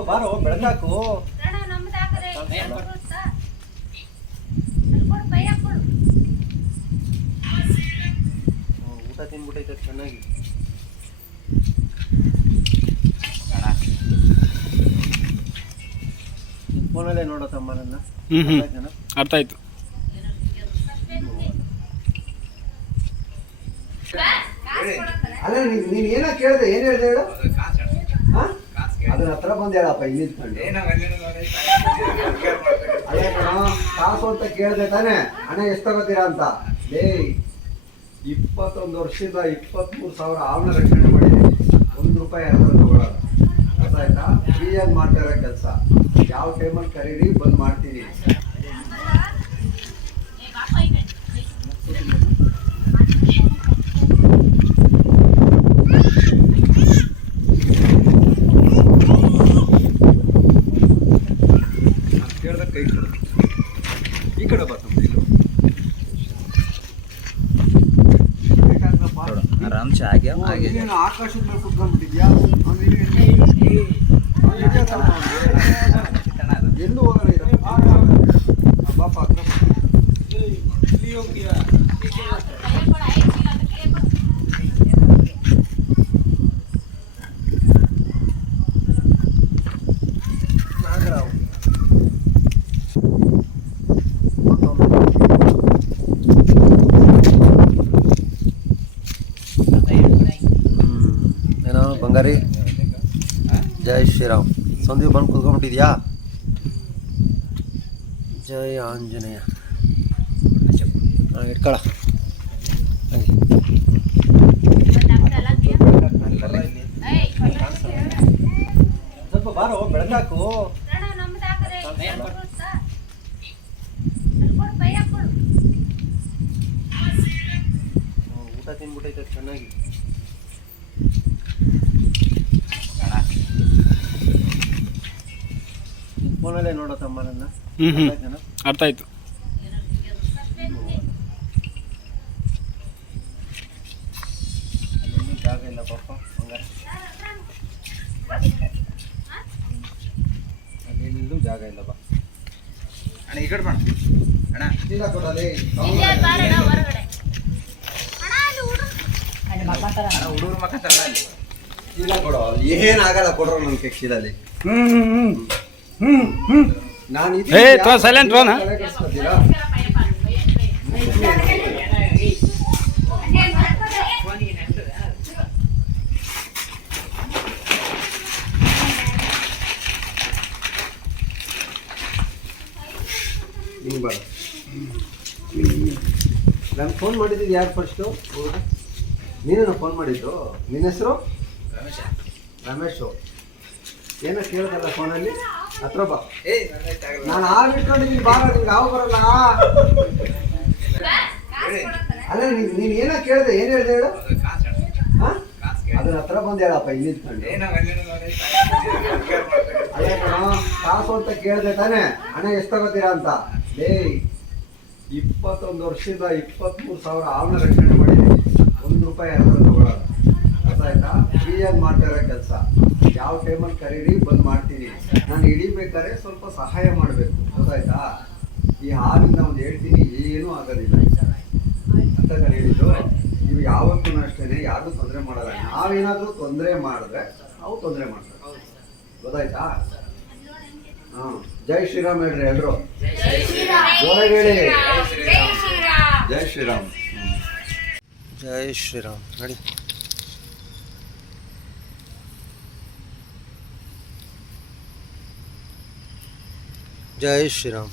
ಸ್ವಲ್ಪ ಬಾರೋ ಬೆಳಕಾಕು. ಊಟ ತಿನ್ಬಿಟ್ಟೈತೆ ಚೆನ್ನಾಗಿ. ಫೋನಲ್ಲೇ ನನ್ನ. ಹ್ಮ್ ಹ್ಮ್. ಆಯ್ತೇನ? ಅರ್ಥ ಆಯ್ತು. ಅಲ್ಲ ನೀನ್ ಏನ ಕೇಳಿದೆ? ಏನ್ ಹೇಳ್ದೆ ಹೇಳು? ಅದನ್ನ ಹತ್ರ ಬಂದ್ ಹೇಳಪ್ಪ ಇಲ್ಲಿ ನಿಂತ್ಕೊಂಡು. ಅಲ್ಲ ಕಣ ಕಾಸು ಅಂತ ಕೇಳಿದೆ ತಾನೆ ಹಣ ಎಷ್ಟು ತಗೋತೀರಾ ಅಂತ? ಏಯ್ ಇಪ್ಪತ್ತೊಂದು ವರ್ಷದಿಂದ ಇಪ್ಪತ್ಮೂರು ಸಾವಿರ ಆವನ ರಕ್ಷಣೆ ಮಾಡಿ ಒಂದು ರೂಪಾಯಿ ತಗೊಳ್ಳಲ್ಲ ಅರ್ಥ ಆಯ್ತಾ? ಫ್ರೀಯಾಗಿ ಮಾಡ್ತಾ ಇರೋ ಕೆಲಸ. ಯಾವ ಟೈಮಲ್ಲಿ ಕರೀರಿ ಬಂದ್ ಮಾಡ್ತೀನಿ ಏ, ಬಾಪ ಈ ಕಡೆ. ಕೇಳ್ದಾಗ ಕೈ ಕೊಡು ಈ ಕಡೆ ಬಾ ತಮ್ಮ ಇಲ್ಲು. ಬೇಕಾದ್ರಪ್ಪ. ಆರಾಮ್ ಚೆ ಆಗ್ಯಾವ ಆಗಿದೆ ಆಕಾಶದ ಮೇಲೆ ಕುತ್ಕೊಂಡ್ಬಿಟ್ಟಿದ್ಯಾ? ಬಂಗಾರಿ. ಜೈ ಶ್ರೀರಾಮ್. ಸಂದೀಪ್ ಬಂದು ಕುತ್ಕೊಂಡ್ಬಿಟ್ಟಿದ್ಯಾ? ಜಯ ಆಂಜನೇಯ. ಹಾಂ, ಇಟ್ಕೊಳ. ಸ್ವಲ್ಪ ಬಾರೋ ಬೆಳಗಾಕು ಊಟ ನಮ್ದು ಹಾಕದೆ ಫೋನಲ್ಲೇ ನೋಡೋ ನನ್ನ ಹ್ಮ್ ಹ್ಞೂ? ಅರ್ಥ ಆಯ್ತು. ಅಲ್ಲೆಲ್ಲೂ ಜಾಗ ಇಲ್ಲ ಪಾಪ ಹಂಗಾರೆ. ಅಲ್ಲೆಲ್ಲೂ ಜಾಗ ಇಲ್ಲ ಬಾ. ಅಣ್ಣ ಈ ಕಡೆ ಬಣ ಅಣ್ಣ. ಕೊಡಲೇ. ಇಲ್ಲೇ ಹುಡುಗರು ಚೀಲ ಕೊಡು ಏನಾಗಲ್ಲ ಕೊಡ್ರು ನನ್ನ ಕೈಲಿ ನಾನು ಏ, ಥೋ, ಸೈಲೆಂಟ್ ಥೋ ನಾ. ಹಿಂಗ್ ಬರ ನಾನು ಫೋನ್ ಮಾಡಿದ್ದು ಯಾರು ಫಸ್ಟು ನೀನೇನು ಫೋನ್ ಮಾಡಿದ್ದು? ನಿನ್ನ ಹೆಸರು? ರಮೇಶ್. ರಮೇಶು. ಏನೋ ಕೇಳ್ದಲ್ಲ ಫೋನಲ್ಲಿ ಹತ್ರ ಬಾ. ಏಯ್ ನಾನು ಇಷ್ಟ ಆಗಲ್ಲ. ನಾನು ಬಾರ ನಿಂಗೆ ಯಾವ ಬರಲ್ಲ. ಅಲ್ಲ ನೀನು ನೀನು ಏನೋ ಕೇಳಿದೆ ಏನು ಹೇಳಿದೆ ಹೇಳು? ಅದು. ಅದನ್ನ ಹತ್ರ ಬಂದು ಹೇಳಪ್ಪ ಇಲ್ಲಿ. ಅಲ್ಲ ಕಣ ಕಾಸು ಅಂತ ಕೇಳಿದೆ ತಾನೆ. ಹಣ ಎಷ್ಟು ತಗೋತೀರಾ ಅಂತ? ಲೇ ಇಪ್ಪತ್ತೊಂದು ವರ್ಷದಿಂದ ಇಪ್ಪತ್ಮೂರು ಸಾವಿರ ಆವನ ರಕ್ಷಣೆ ಮಾಡಿದ್ದೀನಿ. ಒಂದು ರೂಪಾಯಿ ಯಾರು ತಗೊಳ್ಳೋದು ಅರ್ಥ ಆಯ್ತಾ? ಫ್ರೀಯಾಗಿ ಮಾಡ್ತಾ ಇರೋ ಕೆಲಸ. ಯಾವ ಟೈಮಲ್ಲಿ ಕರೀರಿ ಬಂದು ಮಾಡ್ತೀನಿ. ನಾನು ಹಿಡಿಬೇಕಾದ್ರೆ ಸ್ವಲ್ಪ ಸಹಾಯ ಮಾಡಬೇಕು. ಗೊತ್ತಾಯ್ತಾ? ಈ ಹಾಲಿಂದ ಒಂದು ಹೇಳ್ತೀನಿ ಏನೂ ಆಗೋದಿಲ್ಲ. ಅಂತ ನಾನು ಹೇಳಿದ್ದು. ನೀವು ಯಾವತ್ತೂ ಅಷ್ಟೇ ಯಾರಿಗೂ ತೊಂದರೆ ಮಾಡಲ್ಲ. ನಾವೇನಾದರೂ ತೊಂದರೆ ಮಾಡಿದ್ರೆ ನಾವು ತೊಂದರೆ ಮಾಡ್ತಾರೆ. ಗೊತ್ತಾಯ್ತಾ? ಹಾಂ. ಜೈ ಶ್ರೀರಾಮ್ ಹೇಳ್ರಿ ಎಲ್ಲರೂ ಜೋರಾಗಿ ಹೇಳಿ ಜೈ ಶ್ರೀರಾಮ್. ಜೈ ಶ್ರೀರಾಮ್. ನಡಿ. ಜೈ ಶ್ರೀರಾಮ್